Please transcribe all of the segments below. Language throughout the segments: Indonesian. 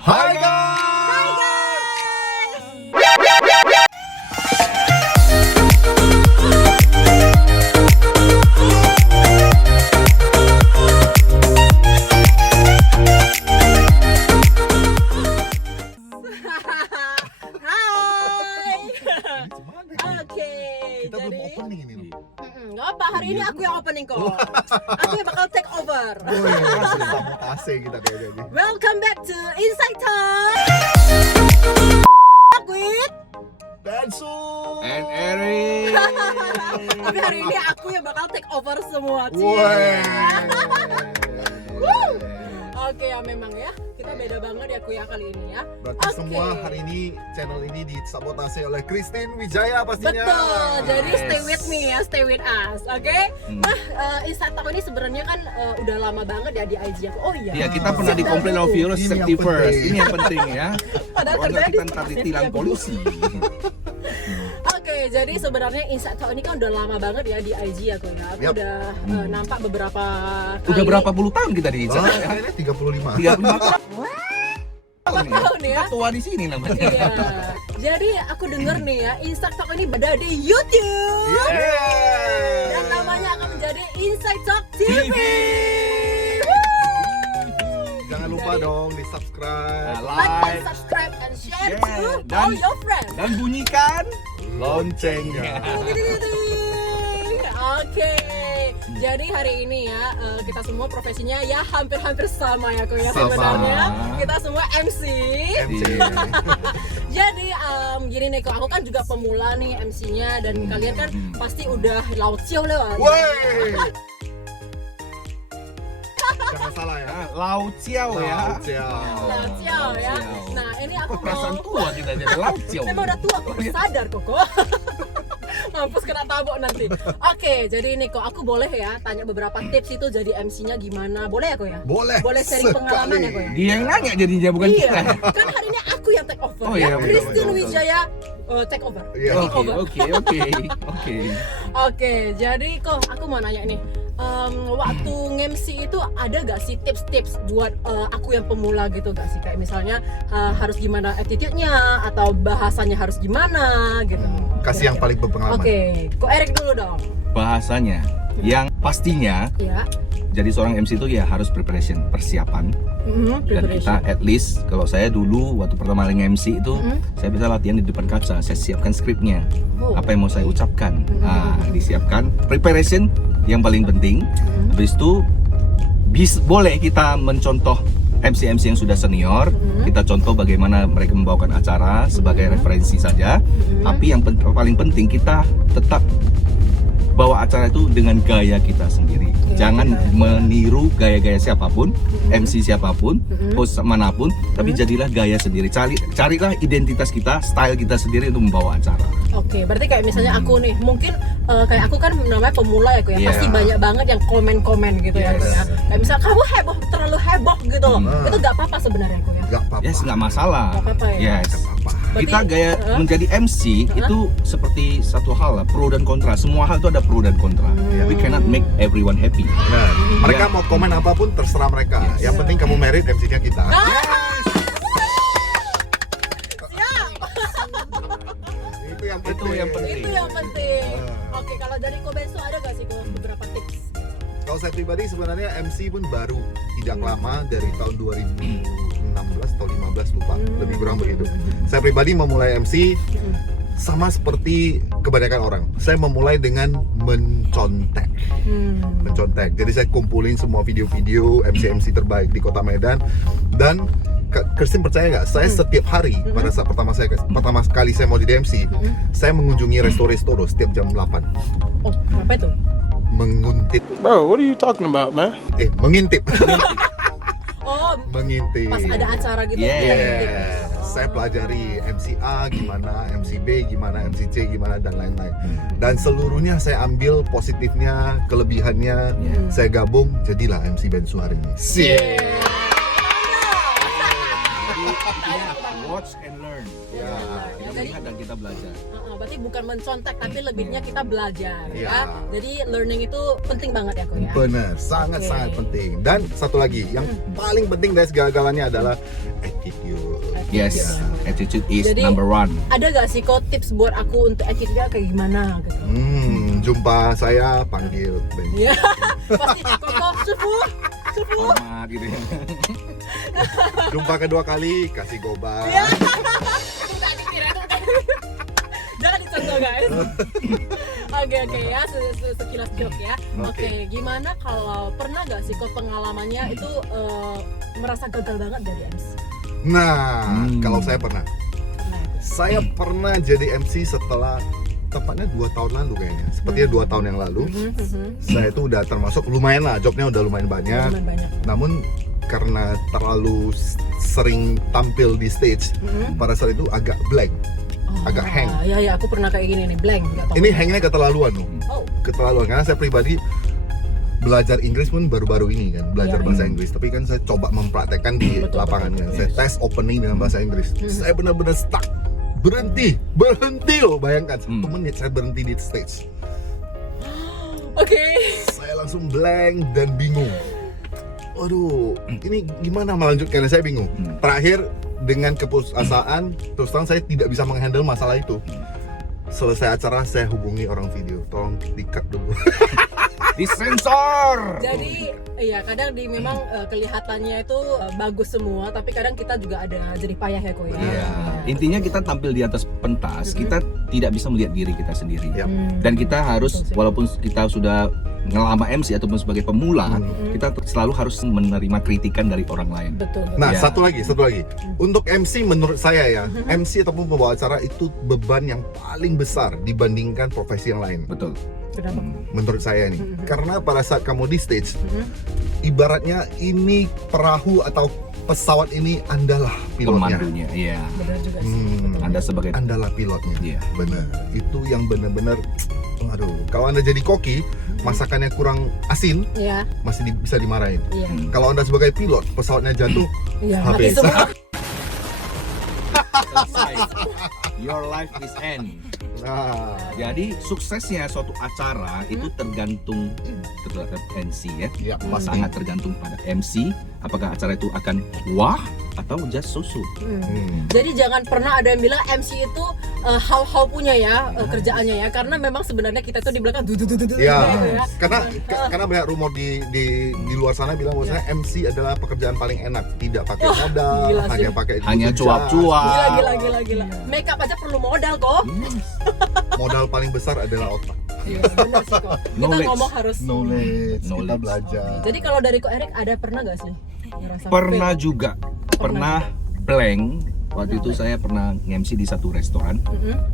Hai guys. Oke, Kita belum jadi opening ini loh. nggak apa, hari ini aku yang opening kok. Aku yang bakal take over. Sabotase kita kayaknya nih. Welcome back to Inside Talk with. Bensu. And Eric. Tapi hari ini aku yang bakal take over semua, Ci. Woi. Oke ya, memang ya kita beda banget ya aku ya kali ini ya. Berarti Oke. semua hari ini channel ini disabotase oleh Christine Wijaya pastinya. Betul, jadi Yes. stay with me ya, stay with us, oke? Nah, Inside Talk ini sebenarnya kan udah lama banget ya di IG aku. Oh iya. Ya kita pernah dikomplain sama viewers Ini safety yang first. penting. Ini yang penting ya. Padahal Kalau kerjanya nggak kita di ntar safety ditilang ya, Bu. polusi. Oke, jadi sebenarnya Inside Talk ini kan udah lama banget ya di IG aku ya. Aku Yap. udah nampak beberapa kali. Udah berapa puluh tahun kita di Oh, Instagram ya? kayaknya 35. 34 tahun tahun ya. Kita tua di sini namanya. Iya. Jadi aku denger nih ya, Inside Talk ini berada di YouTube. Yeah. Dan namanya akan menjadi Inside Talk TV. Jangan lupa Jadi- dong di subscribe. Like and Like subscribe and share Share. to Dan- all your friends. dan bunyikan loncengnya. Oke, jadi hari ini ya kita semua profesinya ya hampir-hampir sama ya kok ya Sama. sebenarnya. Kita semua MC. MC. Jadi gini nih kok, aku kan juga pemula nih MC-nya dan kalian kan pasti udah laut ciao lewat. Woi. Jangan salah ya. Laut Ciao ya. Laut Ciao. Laut ciao ya. Ciao. Nah, ini aku Kok perasaan mau tua kita jadi Laut Ciao. memang udah tua kok, sadar kok kok. Mampus kena tabok nanti. Oke, jadi ini kok aku boleh ya tanya beberapa tips itu jadi MC-nya gimana? Boleh ya kok ya? Boleh. Boleh sharing pengalaman ya kok ya? Dia yang nanya jadinya bukan kita. Iya, kan hari ini aku yang take over Oh, ya. iya, betul, Christine betul. Wijaya take over. Iya. Take over. Oke. Oke, jadi kok aku mau nanya nih. Waktu nge-MC itu ada gak sih tips-tips buat aku yang pemula gitu gak sih? Kayak misalnya harus gimana attitude-nya atau bahasanya harus gimana gitu. Kasih yang paling berpengalaman. Oke, kok Erik dulu dong. Bahasanya yang pastinya Ya. jadi seorang MC itu ya harus persiapan. Dan Preparation. kita at least, kalau saya dulu waktu pertama kali nge-MC itu saya bisa latihan di depan kaca, saya siapkan skripnya, Oh. apa yang mau saya ucapkan, disiapkan. Preparation yang paling penting. Habis itu boleh kita mencontoh MC-MC yang sudah senior, kita contoh bagaimana mereka membawakan acara sebagai referensi saja. Tapi yang paling penting kita tetap bawa acara itu dengan gaya kita sendiri. Jangan meniru gaya-gaya siapapun, MC siapapun, host manapun, tapi jadilah gaya sendiri. Carilah identitas kita, style kita sendiri untuk membawa acara. Oke, berarti kayak misalnya aku nih, mungkin kayak aku kan namanya pemula ya, Iya. pasti banyak banget yang komen-komen gitu ya, Yes. Ko, ya. Kayak misal kamu heboh, terlalu heboh gitu, itu gak apa-apa sebenarnya aku ya. Gak apa-apa. Yes, nggak masalah. Nggak apa-apa ya. Yes. Apa-apa. Berarti- Kita gaya menjadi MC itu seperti satu hal lah, pro dan kontra. Semua hal itu ada pro dan kontra. We cannot make everyone happy. Nah, mereka mau komen apapun terserah mereka. Yang penting kamu merit MC-nya kita. Itu yang penting. Itu yang penting. Itu yang penting. Oke, kalau dari Kobenso ada gak sih Ko, beberapa tips? Kalau saya pribadi sebenarnya MC pun baru tidak lama dari tahun 2016 atau 15 lupa, lebih kurang begitu. Saya pribadi memulai MC sama seperti kebanyakan orang. Saya memulai dengan mencontek. Mencontek. Jadi saya kumpulin semua video-video MC-MC terbaik di Kota Medan dan Christine percaya nggak? Saya setiap hari pada saat pertama kali saya mau jadi MC, saya mengunjungi resto-resto setiap jam 8. Oh, apa itu? Menguntit, Bro, what are you talking about, man? mengintip, Oh, mengintip. pas ada acara gitu. Yeah. Yes. Saya pelajari MC A gimana, MC B gimana, MC C gimana dan lain-lain. Dan seluruhnya saya ambil positifnya, kelebihannya, saya gabung jadilah MC Bensu hari ini. Jadi watch and learn. Ya. Kita melihat dan kita belajar. Berarti bukan mencontek tapi lebihnya kita belajar ya. Ya. Jadi learning itu penting banget ya Ko ya. Benar, sangat-sangat penting. Dan satu lagi, yang paling penting dari segala-galanya adalah attitude. Yes, attitude is Jadi, number one. Ada gak sih kok tips buat aku untuk attitude-nya kayak gimana gitu? Jumpa saya panggil Ben. Iya, pasti kok sufu. Hormat gitu ya. Jumpa kedua kali kasih goba. Iya. Jangan dicontoh guys. Oke ya, sekilas joke ya. Oke, gimana kalau pernah gak sih kok pengalamannya itu merasa gagal banget dari MC? Nah, kalau saya pernah. Pernah. Saya pernah jadi MC setelah tepatnya 2 tahun lalu kayaknya. Sepertinya 2 tahun yang lalu. Saya itu udah termasuk lumayan lah, jobnya udah lumayan banyak. Lumayan banyak. Namun karena terlalu sering tampil di stage, pada saat itu agak blank. Agak hang. Iya, aku pernah kayak gini nih, blank. Nggak tahu. Ini hangnya keterlaluan loh. Oh, Keterlaluan karena saya pribadi belajar Inggris pun baru-baru ini kan, belajar Iya. bahasa Inggris. Tapi kan saya coba mempraktekkan di Betul, lapangan kan. Saya tes opening dengan bahasa Inggris. Saya benar-benar stuck. Berhenti loh, bayangkan 1 menit saya berhenti di stage. oke. Saya langsung blank dan bingung. Waduh, ini gimana melanjutkannya, saya bingung. Terakhir dengan keputusasaan, terus terang saya tidak bisa menghandle masalah itu. Selesai acara saya hubungi orang video, tolong di-cut dulu. Disensor. Jadi iya kadang memang kelihatannya itu bagus semua, tapi kadang kita juga ada jadi payah ya kok ya. Iya. Intinya kita tampil di atas pentas, kita tidak bisa melihat diri kita sendiri. Ya. Dan kita harus, Betul sih. walaupun kita sudah ngelama MC ataupun sebagai pemula, kita selalu harus menerima kritikan dari orang lain. Betul. Nah, Ya. satu lagi. Untuk MC menurut saya ya, MC ataupun pembawa acara itu beban yang paling besar dibandingkan profesi yang lain. Betul. Kenapa? Menurut saya nih, karena pada saat kamu di stage, ibaratnya ini perahu atau pesawat ini Andalah pilotnya. Pemandunya, iya. Benar juga sih. Betul. Anda sebagai Andalah pilotnya. Iya. Benar. Itu yang benar-benar aduh, kalau Anda jadi koki, masakannya kurang asin, Iya, masih bisa dimarahin. iya. Kalau Anda sebagai pilot, pesawatnya jatuh, Iya, mati habis. semua. selesai. Your life is end. Nah, Jadi suksesnya suatu acara itu tergantung terhadap MC ya. ya Sangat tergantung pada MC. Apakah acara itu akan wah atau just so-so. Jadi jangan pernah ada yang bilang MC itu how punya ya kerjaannya ya, karena memang sebenarnya kita tuh di belakang Ya, gitu karena banyak rumor di luar sana bilang bahwasanya MC adalah pekerjaan paling enak, tidak pakai Wah, modal, gila sih. hanya pakai Hanya jas. cuap-cuap. Gila. Make up aja perlu modal kok. Modal paling besar adalah otak. Iya, benar sih kok. Kita Knowledge. ngomong harus. Knowledge, kita Knowledge. belajar. Jadi kalau dari Ko Erik ada pernah gak sih ngerasa Pernah fail? juga, pernah blank. Waktu itu saya pernah nge-MC di satu restoran,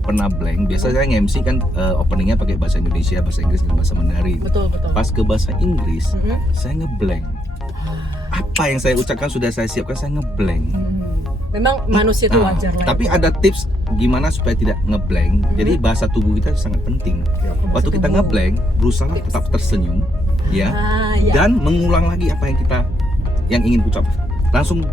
pernah blank. Biasa saya nge-MC kan openingnya pakai bahasa Indonesia, bahasa Inggris, dan bahasa Mandarin. Betul. Pas ke bahasa Inggris, saya ngeblank. Apa yang saya ucapkan sudah saya siapkan, saya ngeblank. Memang manusia itu Nah, wajar lah. tapi ada tips gimana supaya tidak ngeblank. Jadi bahasa tubuh kita sangat penting. Waktu kita ngeblank, berusaha tetap tersenyum, ya, ya. dan mengulang lagi apa yang ingin ucap. Langsung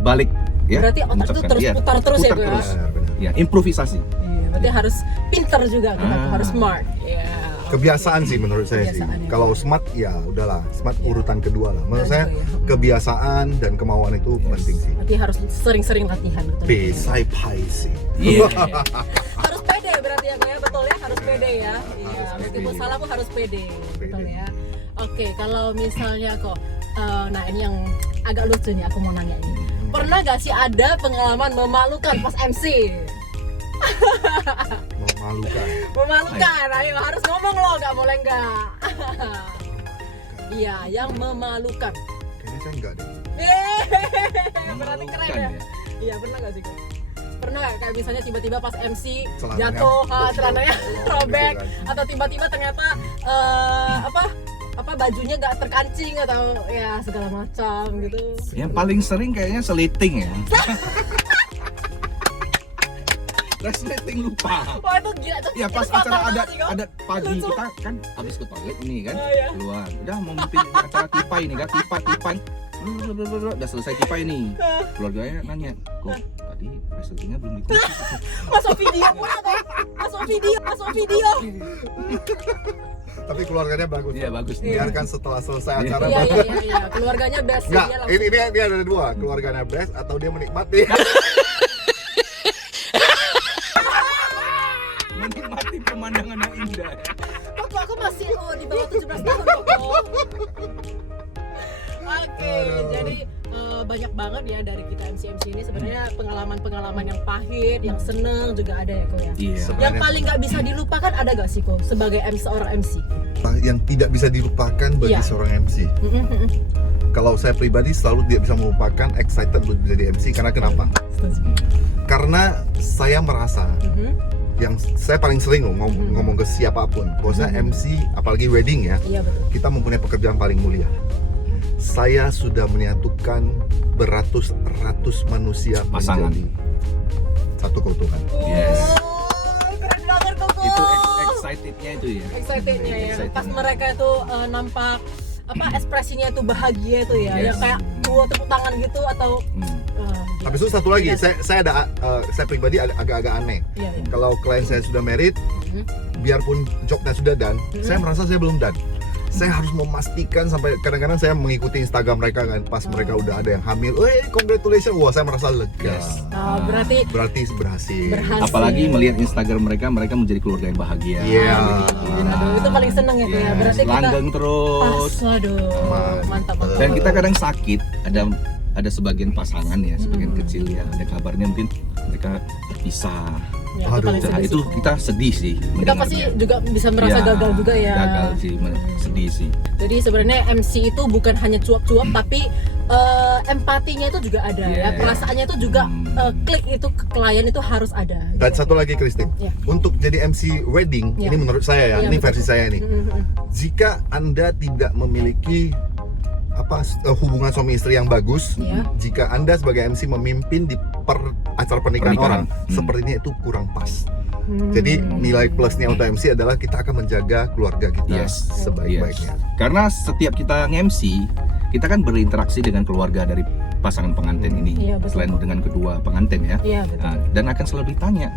balik, ya. Berarti otak tuh mengucapkan. terus Iya, putar terus ya, putar Ko ya? terus. Benar. Ya, improvisasi. Iya, berarti harus pinter juga kita tuh, harus smart. Iya. Kebiasaan sih menurut saya sih. Kebiasaan, ya. Kalau smart ya udahlah, smart Iya. urutan kedua lah. Menurut Dan saya juga, ya. kebiasaan dan kemauan itu penting sih. Berarti harus sering-sering latihan betul. Besai pai sih. Iya. Harus pede berarti ya, Ko ya, betul ya, harus pede ya. Iya, meskipun pede. salah pun harus pede. Betul Pede. ya. Oke, kalau misalnya kok nah ini yang agak lucu nih, aku mau nanya ini. Pernah gak sih ada pengalaman memalukan pas MC? Memalukan. Memalukan, ayo harus ngomong loh, gak boleh enggak. Iya, yang memalukan. Kayaknya saya enggak deh. Berarti keren Memalukan, ya. Iya, pernah gak sih? Kak? Pernah gak kayak misalnya tiba-tiba pas MC Celananya jatuh, celananya bolong, robek, gitu kan. atau tiba-tiba ternyata apa bajunya nggak terkancing atau ya segala macam gitu. Yang paling sering kayaknya seliting ya. Resleting lupa. Wah itu gila tuh. Ya pas Itu fatal acara banget sih, kok. ada pagi Lucu. kita kan habis ke toilet ini kan, Oh, iya. keluar. Udah mau mimpin acara tipai nih kan, tipai. Udah selesai tipai nih. Keluarganya nanya, "Kok tadi resletingnya belum dikunci?" Masuk video pula kok. Masuk video. Tapi keluarganya bagus. Iya bagus. Biarkan setelah selesai acara Iya, baru. iya. Keluarganya best. Enggak, dia langsung- ini ada dua, keluarganya best atau dia menikmati. Menikmati pemandangan yang indah. Waktu aku masih di bawah 17 tahun kok. Oke, jadi banyak banget ya dari kita MC ini sebenarnya pengalaman-pengalaman yang pahit, yang seneng juga ada ya kok ya. Iya. Yang paling nggak bisa dilupakan ada gak sih kok sebagai seorang MC? Yang tidak bisa dilupakan bagi Iya. seorang MC. Kalau saya pribadi selalu tidak bisa melupakan excited buat jadi MC karena kenapa? Karena saya merasa yang saya paling sering loh ngomong ke siapapun, bahwa saya MC apalagi wedding ya, Iya betul. kita mempunyai pekerjaan paling mulia. Saya sudah menyatukan beratus-ratus manusia Pasangan. menjadi satu keutuhan. Yes. Keren banget kok. Itu excitednya itu ya. Excitednya ya. Excited. Pas mereka itu nampak ekspresinya itu bahagia itu ya, Yes. yang kayak tepuk tangan gitu atau Habis itu satu lagi, Iya. saya pribadi agak-agak aneh. Iya, iya. Kalau klien saya sudah married, biarpun jobnya sudah done, saya merasa saya belum done. Saya harus memastikan sampai kadang-kadang saya mengikuti Instagram mereka kan, pas mereka udah ada yang hamil, congratulations, wah saya merasa lega. Yes. Berarti Berarti berhasil. Apalagi melihat Instagram mereka menjadi keluarga yang bahagia. Iya. aduh, itu paling seneng ya Kak, ya. Yes. Berarti kita Langgeng terus. aduh, mantap. Dan kita kadang sakit, ada sebagian pasangan ya, sebagian kecil ya, ada kabarnya mungkin mereka berpisah. Ya, itu Aduh, paling Nah, sedih itu sih. kita sedih sih. Kita pasti mendengarnya. juga bisa merasa Ya, gagal juga ya. Gagal sih, sedih sih. Jadi sebenarnya MC itu bukan hanya cuap-cuap, tapi empatinya itu juga ada ya. Yeah. Perasaannya itu juga klik itu ke klien itu harus ada. Dan satu lagi Christine, Ya. untuk jadi MC wedding, Ya. ini menurut saya ya, Iya, ini betul. versi saya nih. Jika Anda tidak memiliki hubungan suami istri yang bagus, Iya. jika Anda sebagai MC memimpin di acara pernikahan orang, sepertinya itu kurang pas. Jadi nilai plusnya untuk MC adalah kita akan menjaga keluarga kita Yes. sebaik-baiknya. Yes. Karena setiap kita nge-MC, kita kan berinteraksi dengan keluarga dari pasangan pengantin ini, Iya, betul. selain dengan kedua pengantin ya. Iya, betul. Nah, dan akan selalu ditanya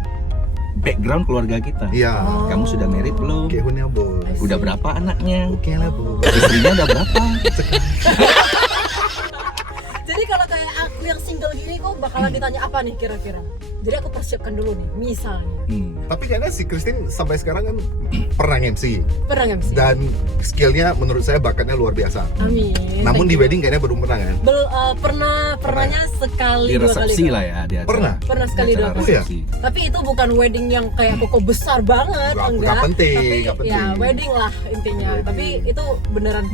background keluarga kita. Iya. Oh. Kamu sudah married belum? Oke, Hunya bos. Udah berapa anaknya? Oke lah bu. Istrinya udah berapa? Jadi kalau kayak aku yang single gini kok bakalan ditanya apa nih kira-kira? Jadi aku persiapkan dulu nih, misalnya Tapi kayaknya si Christine sampai sekarang kan pernah MC pernah nggak sih? dan skillnya menurut saya bakatnya luar biasa. Amin. Namun Thank di you. wedding kayaknya belum pernah kan? Pernahnya sekali Di dua kali. resepsi doang. lah ya di acara. Pernah? Pernah sekali Di acara dua kali. Oh, iya? resepsi. Tapi itu bukan wedding yang kayak koko besar banget, Nggak penting, Tapi nggak penting. ya wedding lah intinya. Wedding. Tapi itu beneran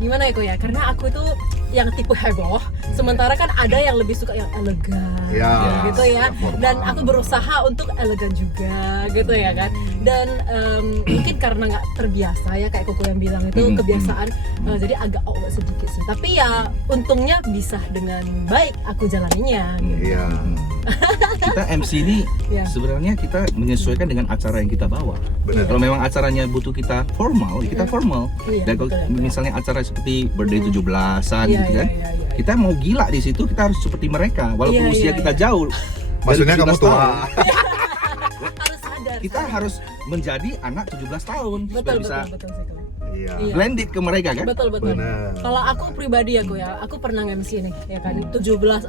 gimana ya kok ya? Karena aku itu yang tipe heboh, sementara kan ada yang lebih suka yang elegan, Ya, gitu ya. yang formal. Dan aku berusaha untuk elegan juga, gitu ya kan. Dan mungkin karena nggak terbiasa ya kayak Koko yang bilang itu kebiasaan, jadi agak awkward sedikit sih. Tapi ya untungnya bisa dengan baik aku jalaninya. Iya. Kita MC ini Ya. sebenarnya kita menyesuaikan dengan acara yang kita bawa. Benar. Kalau memang acaranya butuh kita formal, ya kita formal. Iya, Dan kalau betul. misalnya acara seperti birthday 17-an Iya, gitu kan, iya, iya, iya. kita mau gila di situ, kita harus seperti mereka walaupun Iya, usia iya, kita iya. jauh. Maksudnya Dari kamu 17 tahun, tua. Harus sadar. kita harus menjadi anak 17 tahun supaya betul bisa betul sih Kak. Iya. Iya. blended ke mereka kan. Betul. Benar. Kalau aku pribadi aku pernah MC nih, ya kan. 17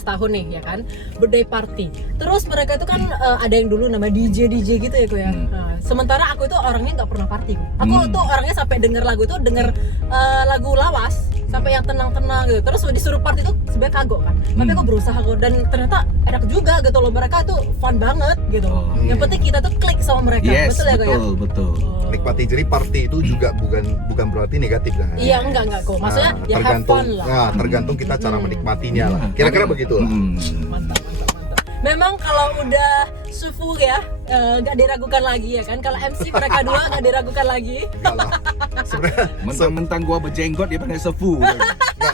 tahun nih, ya kan. Birthday party. Terus mereka itu kan ada yang dulu nama DJ gitu ya, ya. Nah, sementara aku itu orangnya nggak pernah party. Aku tuh orangnya sampai denger lagu itu lagu lawas sampai yang tenang-tenang gitu. Terus disuruh party itu sebenarnya kagok kan. Tapi aku berusaha kok dan ternyata enak juga gitu loh. Mereka tuh fun banget gitu. Oh. Yang penting kita tuh klik sama mereka. Yes, Betul ya, Kak, ya? betul. Nikmati, jadi party itu juga bukan berarti negatif kan? Iya, enggak kok. Maksudnya ya have fun lah. Nah, tergantung kita cara menikmatinya lah. Kira-kira begitu lah. Mantap. Memang kalau udah sufu ya, nggak diragukan lagi ya kan. Kalau MC mereka dua nggak diragukan lagi. Enggak lah. Sebenarnya Mentang-mentang gua berjenggot dia panggil sefu. enggak,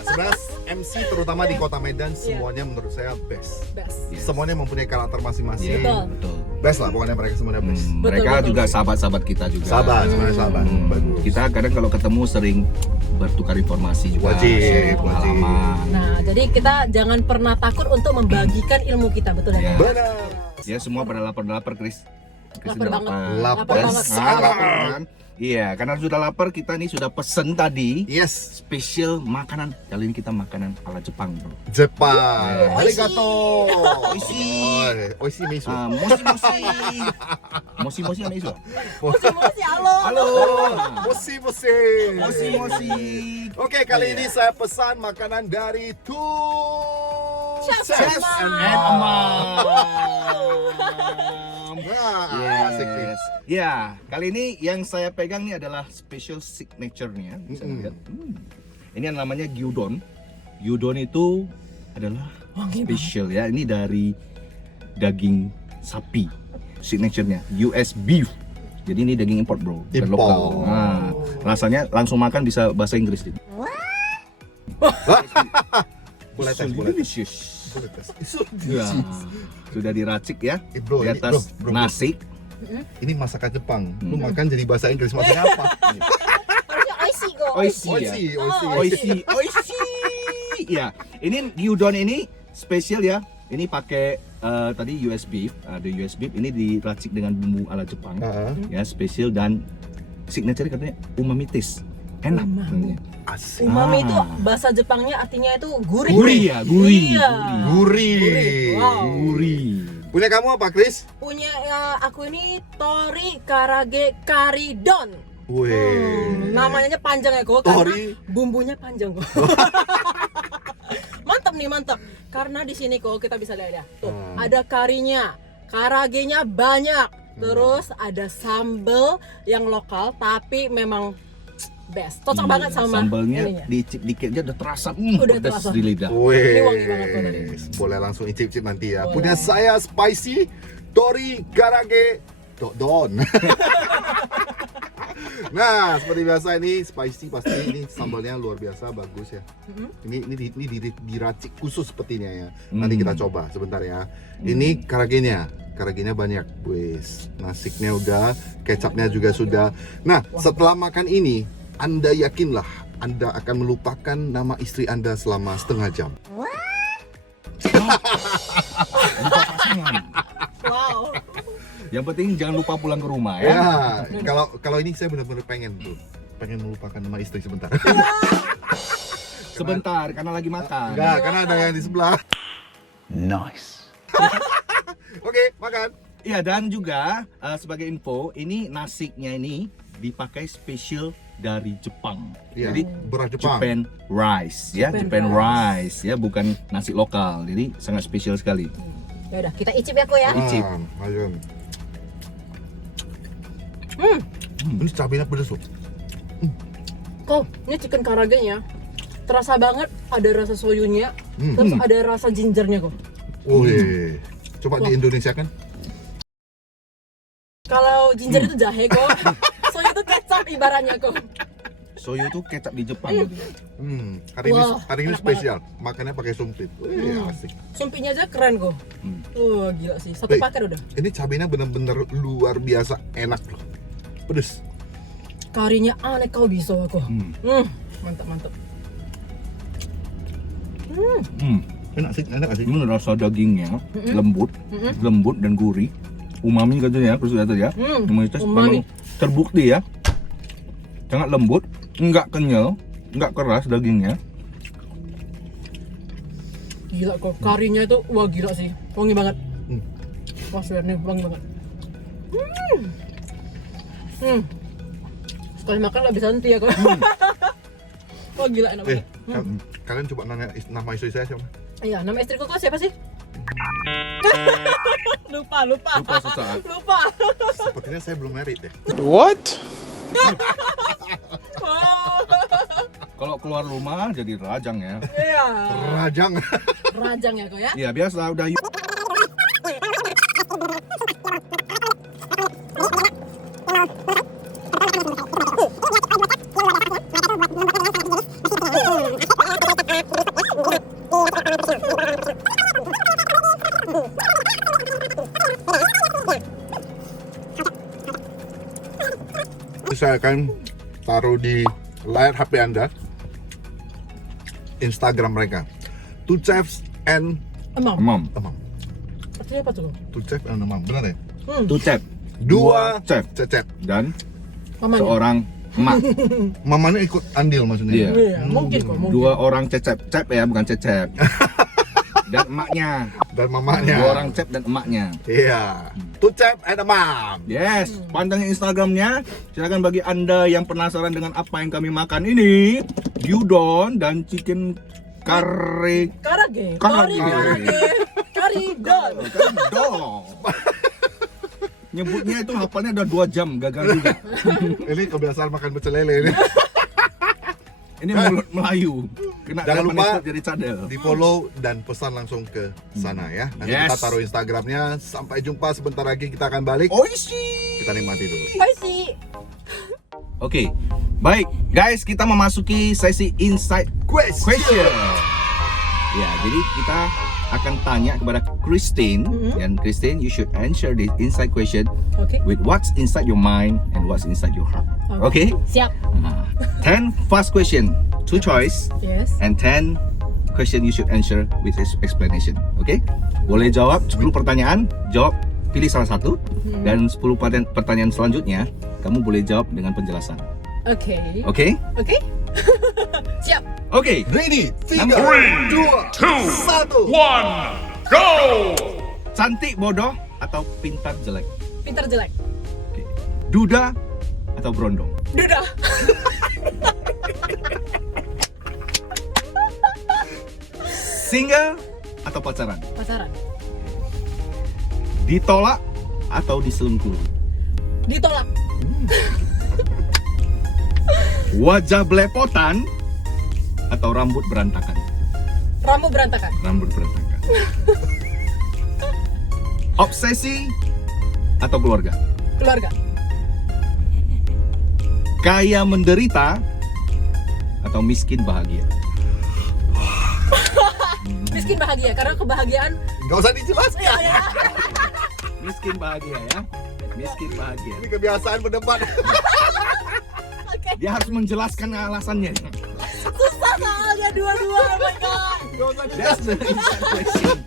sebenarnya MC terutama di Kota Medan semuanya menurut saya best. Best. Yes. Semuanya mempunyai karakter masing-masing. Betul. Betul. Best lah pokoknya mereka semuanya best. Mereka betul. juga sahabat-sahabat kita juga. Sahabat, sebenarnya sahabat. Bagus. Kita kadang kalau ketemu sering bertukar informasi juga. Wajib, share wajib. pengalaman. Nah, jadi kita jangan pernah takut untuk membagikan ilmu kita, betul ya? Ya. Kak? Benar. Ya semua pada lapar Chris. Chris Lapar udah banget. Lapar banget. sangat. lapar kan? Iya, karena sudah lapar kita nih sudah pesen tadi Yes, spesial makanan. Kali ini kita makanan ala Jepang, bro. Jepang. Arigato. Oishi. Oishi miso. Moshi-moshi. Moshi-moshi apa itu? Mosi, halo. Halo. Moshi moshi. Moshi-moshi. Oke, kali ini saya pesan makanan dari Chef and And Amam. Nah, asik nih. Yes. Ya, kali ini yang saya pegang nih adalah special signature-nya. Bisa lihat. Ini yang namanya gyudon. Gyudon itu adalah special ya. Ini dari daging sapi. Signature-nya US beef. Jadi ini daging import, bro. Bukan Import. lokal. Nah, rasanya langsung makan bisa bahasa Inggris. Boleh tes, So boleh tes. delicious. Boleh tes. Ya, sudah diracik ya Bro, di ini, atas bro. nasi. Ini masakan Jepang. Lu makan jadi bahasa Inggris maksudnya apa? Harusnya oishi go. Oishi. Oishi, Ya. oishi. Oishi, oishi. Ya, ini gyudon ini spesial ya. Ini pakai tadi US beef, ada US beef. Ini diracik dengan bumbu ala Jepang, ya spesial dan signature katanya umami taste, enak. Umami. Asik. Umami itu Ah. bahasa Jepangnya artinya itu gurih. Gurih ya, gurih. Iya. Gurih. Wow. Gurih. Punya kamu apa, Chris? Punya aku ini tori karage karidon. Wih. Namanya panjang ya kok, karena Tori. bumbunya panjang kok. Mantap nih, mantap. Karena di sini kok kita bisa lihat ya. Tuh, ada karinya, karagenya banyak. Terus ada sambal yang lokal tapi memang best. Cocok banget sama Sambalnya ininya. dicip dikit aja udah terasa, Udah pedas terasa. di lidah. Ini wangi banget kok tadi. Boleh langsung icip-icip nanti ya. Boleh. Punya saya spicy tori karage don. Nah, seperti biasa ini spicy pasti ini sambalnya luar biasa bagus ya. Ini diracik khusus sepertinya ya. Nanti kita coba sebentar ya. Ini karagenya. Karagenya banyak, wis. Nasiknya udah, kecapnya juga sudah. Nah, setelah makan ini, Anda yakinlah Anda akan melupakan nama istri Anda selama setengah jam. Lupa pasangan. Wow. Yang penting jangan lupa pulang ke rumah Ya, ya. kalau ini saya benar-benar pengen tuh, pengen melupakan nama istri sebentar. Sebentar karena lagi makan. Enggak, karena ada yang di sebelah. Nice. Oke, makan. Iya, dan juga sebagai info, ini nasiknya ini dipakai spesial dari Jepang. Iya, Jadi beras Jepang. Japan rice ya, Japan Japan rice ya, bukan nasi lokal. Jadi sangat spesial sekali. Ya udah, kita icip ya kok ya. Icip. Ayo. Ini cabenya pedas loh. Kok, ini chicken karagenya terasa banget, ada rasa soyunya, Hmm. terus ada rasa gingernya kok. Wih. Coba di Wah. Indonesia kan? Kalau ginger itu jahe kok, soyu itu kecap ibaratnya kok. Soyu tuh kecap di Jepang. Wah, Hari ini enak spesial. Makannya pakai sumpit. Wih, asik. Sumpitnya aja keren kok. Hmm. Wah gila sih, satu Wih. paket udah. Ini cabenya benar-benar luar biasa enak loh. Pedes. Karinya aneh kau bisa kok. Mantap mantap. Enak sih, enak sih. Ini rasa dagingnya lembut, lembut dan gurih. Umami katanya, terus kata ya. Umami Umami. memang terbukti ya. Sangat lembut, enggak kenyal, enggak keras dagingnya. Gila kok, karinya itu wah gila sih, wangi banget. Hmm. Wah sebenarnya wangi banget. Sekali makan nggak bisa henti ya kok. Wah gila enak banget. Kalian coba nanya nama istri saya siapa? Iya, nama istriku kok siapa sih? lupa. Lupa sesaat. Lupa. Sepertinya saya belum married ya. What? Kalau keluar rumah jadi rajang ya. Iya. Rajang. Rajang ya kok ya. Iya biasa udah. Saya akan taruh di layar HP Anda Instagram mereka. Two Chefs and Emang. Emam. Emam. Artinya apa tuh? Two Chefs and Emam. Benar ya? Tuh cep. Dua cep cecep. dan Mamanya. seorang emak. Mamanya ikut andil maksudnya. Iya. Iya, mungkin kok, mungkin. 2 orang cecep ya, bukan cecep. Dan emaknya. Dan mamanya. 2 orang cep dan emaknya. Iya. Tucep and Mam. Yes, pantengin Instagramnya. Silakan bagi Anda yang penasaran dengan apa yang kami makan ini, gyudon dan chicken karage. Karage. Karidon. Dong. Nyebutnya itu hafalnya udah 2 jam, gagal juga. Ini kebiasaan makan pecel lele ini. Ini mulut Melayu. Kena Jangan zaman lupa itu jadi cadel. Di follow dan pesan langsung ke sana ya. Nanti Yes. kita taruh Instagramnya. Sampai jumpa sebentar lagi kita akan balik. Oishi. Kita nikmati dulu. Spicy. Oke, baik guys, kita memasuki sesi insight question. Ya, jadi kita akan tanya kepada Christine, dan Christine, you should answer this insight question Oke. with what's inside your mind and what's inside your heart. Okay? Siap. 10 fast question, 2 choice, Yes. and 10 question you should answer with explanation. Okay? Boleh jawab 10 pertanyaan, jawab pilih salah satu, dan 10 pertanyaan selanjutnya kamu boleh jawab dengan penjelasan. Oke. Okay? Oke. Siap. Okay. Ready? 3, Number 2, 1. Cantik bodoh atau pintar jelek? Pintar jelek. Okay. Duda atau berondong? Duda. Single atau pacaran? Pacaran. Ditolak atau diselingkuhi? Ditolak. Wajah belepotan atau rambut berantakan? Rambut berantakan. Rambut berantakan. Obsesi atau keluarga? Keluarga. Kaya menderita atau miskin bahagia? Miskin bahagia karena kebahagiaan. Gak usah dijelaskan. Ya, ya. Miskin bahagia ya. Miskin bahagia. Ini kebiasaan berdebat. Oke. Dia harus menjelaskan alasannya. Susah soalnya dua-dua. Oh my god. Gak usah That's dijelaskan. the inside question.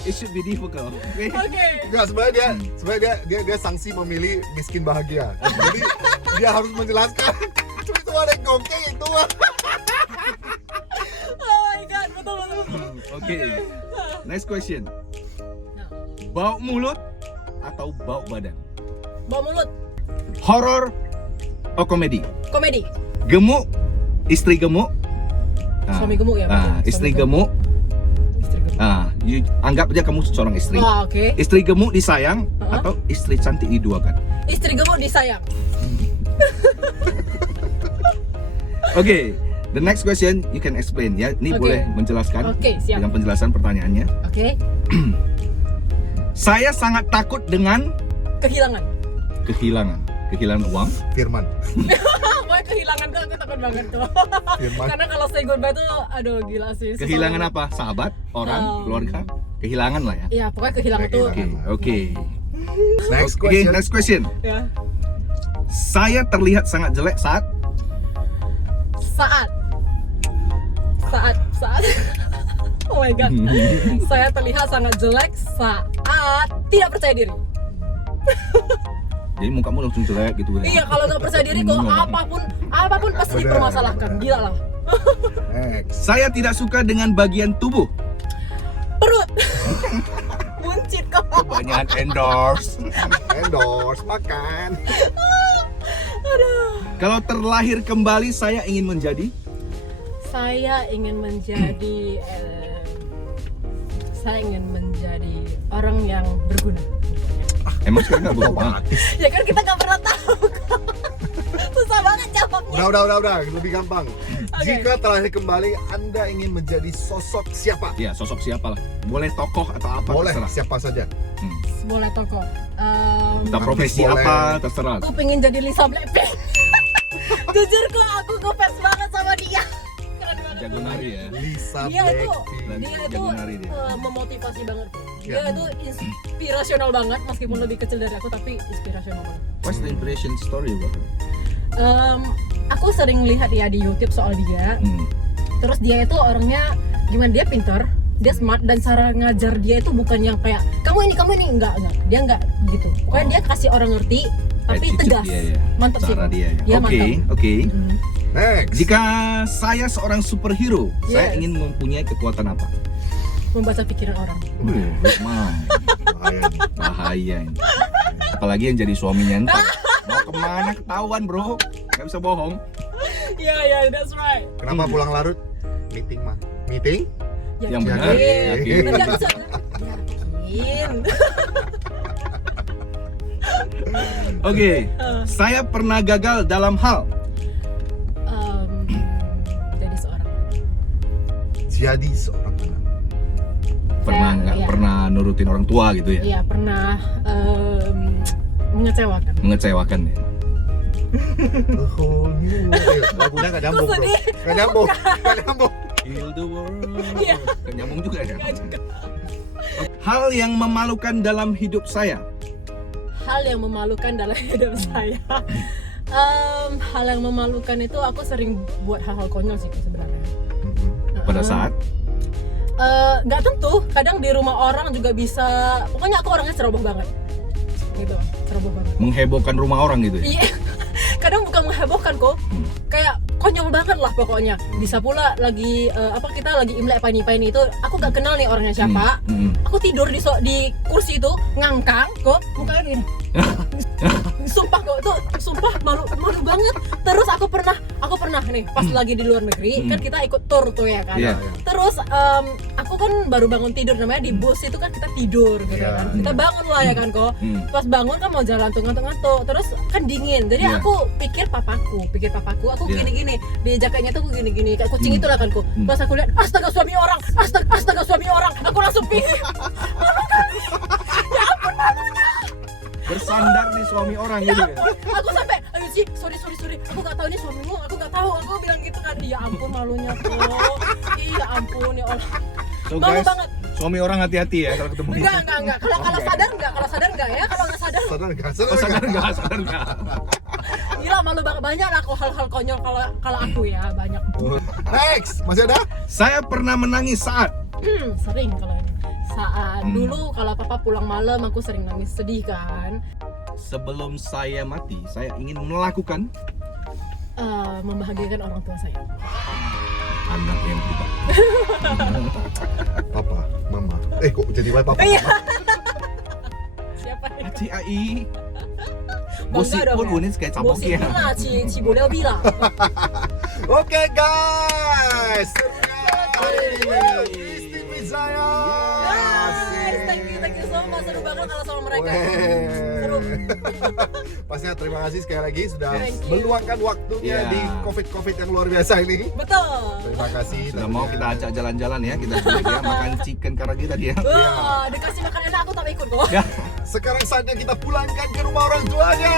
It should be difficult. Okay? Oke. Enggak, sebenarnya dia sanksi memilih miskin bahagia. Jadi dia harus menjelaskan. Cuma itu ada yang gongkeng itu. Oh my god, betul betul. Okay. Next question. Nah, Bau mulut atau bau badan? bau mulut. Horor atau komedi? Komedi. Gemuk, istri gemuk. Suami gemuk ya, betul. Istri Suami gemuk. Istri gemuk. You anggap aja kamu seorang istri. Oh, oke. Istri gemuk disayang Uh-huh. atau istri cantik diduakan? Istri gemuk disayang. Okay, the next question you can explain ya. Ini Oke. boleh menjelaskan Oke, siap. dengan penjelasan pertanyaannya. Oke. Saya sangat takut dengan Kehilangan. kehilangan uang. Firman. Pokoknya kehilangan tuh aku takut banget tuh. Firman. Karena kalau say goodbye tuh aduh gila sih. Susah Kehilangan banget. apa? Sahabat, orang, Oh. keluarga. Kehilangan lah ya. Iya, pokoknya kehilangan tuh. Oke. Next Oke, question. next question. Ya. Saya terlihat sangat jelek saat Saat. Oh my god. Saya terlihat sangat jelek saat tidak percaya diri. jadi mukamu langsung jelek gitu ya. Iya, kalau nggak percaya diri kok apapun pasti Bener. dipermasalahkan. Gila lah. Next. Saya tidak suka dengan bagian tubuh. Perut. Buncit kok. Kebanyakan endorse. Endorse makan. Kalau terlahir kembali saya ingin menjadi Saya ingin menjadi orang yang berguna. emang sekarang nggak berubah. Ya kan kita nggak pernah tahu. Susah banget jawabnya. Udah, lebih gampang. Oke. Jika terakhir kembali Anda ingin menjadi sosok siapa? Ya sosok siapa lah. Boleh tokoh atau apa Boleh, terserah. siapa saja. Boleh tokoh. Entah profesi Boleh. apa terserah. Aku pengen jadi Lisa Blackpink. Jujur kok aku ngefans banget sama dia. Keren banget. Jago nari ya. Lisa Dia itu Blackpink. dia itu Jago nari dia. memotivasi banget. Dia Ya. itu inspirasional banget meskipun lebih kecil dari aku tapi inspirasional banget. What's the impression story about her? Aku sering lihat ya di YouTube soal dia. Terus dia itu orangnya gimana, dia pintar, dia smart, dan cara ngajar dia itu bukan yang kayak kamu ini enggak, dia enggak gitu. Pokoknya dia kasih orang ngerti tapi Attitude tegas. dia, ya. Mantap sih. Cara dia ya. Ya, Oke, mantap. oke. Next. Jika saya seorang superhero, saya Yes. ingin mempunyai kekuatan apa? Membaca pikiran orang. Mam, bahaya ini. Apalagi yang jadi suaminya ntar. Mau kemana ketahuan bro, nggak bisa bohong. Ya, that's right. Kenapa pulang larut? Meeting mah. Meeting? Yang benar. Yakin. Yakin. Yakin. Oke, saya pernah gagal dalam hal Jadi seorang. Jadi seorang anak. pernah nggak Iya. pernah nurutin orang tua gitu ya, Iya, pernah mengecewakan. mengecewakan ya. A whole new world. Lagunya nggak nyambung bro. sedih. Nggak nyambung. Nggak nyambung. Heal the world. Iya. Nggak nyambung juga ya. Nggak juga. Hal yang memalukan dalam hidup saya. Hal yang memalukan dalam hidup saya. Hal yang memalukan itu aku sering buat hal-hal konyol sih sebenarnya. Pada saat Nggak tentu, kadang di rumah orang juga bisa. Pokoknya aku orangnya ceroboh banget, gitu, ceroboh banget. menghebohkan rumah orang gitu ya. Iya, kadang bukan menghebohkan kok, kayak konyol banget lah pokoknya. Bisa pula lagi kita lagi Imlek paini itu, aku nggak kenal nih orangnya siapa. Aku tidur di kursi itu ngangkang kok, mukanya gini. Sumpah kok, itu sumpah malu banget. Terus aku pernah nih pas lagi di luar negeri kan kita ikut tour tuh ya kan. Iya. Terus aku kan baru bangun tidur, namanya di bus itu kan kita tidur gitu Iya. kan. Kita bangun lah ya kan kok. Pas bangun kan mau jalan tuh ngantuk-ngantuk, terus kan dingin. Jadi Iya. aku pikir papaku aku Iya. gini-gini di jaketnya tuh aku gini-gini kayak kucing itu lah kan kok. Pas aku lihat astaga suami orang, astaga suami orang, aku langsung pikir malu kali. Ya ampun malunya. Bersandar di suami orang Ya gitu ya. ampun, aku sampai, ayo sih, sorry, aku nggak tahu ini suamimu, aku nggak tahu, aku bilang gitu kan, ya ampun malunya kok, iya ampun ya Allah, So malu guys, banget. suami orang hati-hati ya kalau ketemu. Enggak, kalau sadar enggak ya, kalau nggak sadar, Sadar nggak? Oh, sadar nggak? gila malu banget, banyak lah aku hal-hal konyol kalau aku ya, banyak. Next. Masih ada? Saya pernah menangis saat Sering kalau ini, saat dulu kalau papa pulang malam aku sering nangis sedih kan, sebelum saya mati, saya ingin melakukan membahagiakan orang tua saya. anak yang berubah. Papa, mama. Kok jadi papa? Iya. Siapa nih? Aci ai. Bangga Gosip dong pun ya. unik kayak capok Gosip ya. pun lah, Ci Boleh bilang. Oke guys. Seru Isti Wijaya. Guys, thank you so much, seru banget kalau sama mereka. Seru. Pastinya terima kasih sekali lagi sudah Thank you. meluangkan waktunya Yeah. di COVID yang luar biasa ini. Betul. Terima kasih. Sudah mau kita ajak jalan-jalan ya, kita sudah dia makan chicken karagi tadi ya. Wah, dikasih makan enak aku tak ikut kok. Ya. Sekarang saatnya kita pulangkan ke rumah orang tuanya.